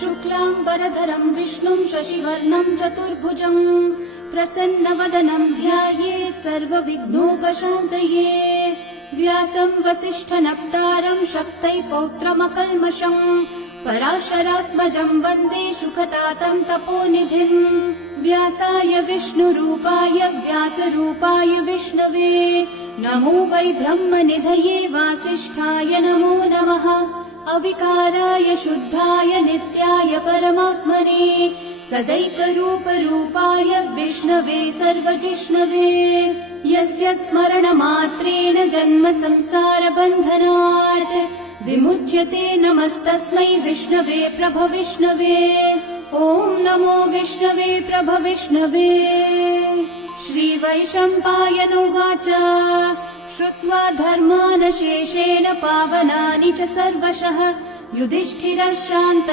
शुक्लाम्बरधरम् विष्णुम् शशिवर्णम् चतुर्भुजम् प्रसन्नवदनम् ध्यायेत् सर्वविघ्नोपशान्तये। व्यासम् वसिष्ठनप्तारम् शक्तै पौत्रमकल्मषम् पराशरात्मजम् वन्दे शुकतातम् तपोनिधिम्। व्यासाय विष्णुरूपाय व्यासरूपाय विष्णवे नमो वै ब्रह्मनिधये वासिष्ठाय नमो नमः। अविकाराय शुद्धाय नित्याय परमात्मने सदैकरूपरूपाय विष्णवे सर्वजिष्णवे। यस्य स्मरणमात्रेण जन्म संसारबन्धनात् विमुच्यते नमस्तस्मै विष्णवे प्रभविष्णवे। ॐ नमो विष्णवे प्रभविष्णवे। श्रीवैशम्पायनोवाच श्रुत्वा धर्मानशेषेण पावनानि च सर्वशः युधिष्ठिरः शान्तनु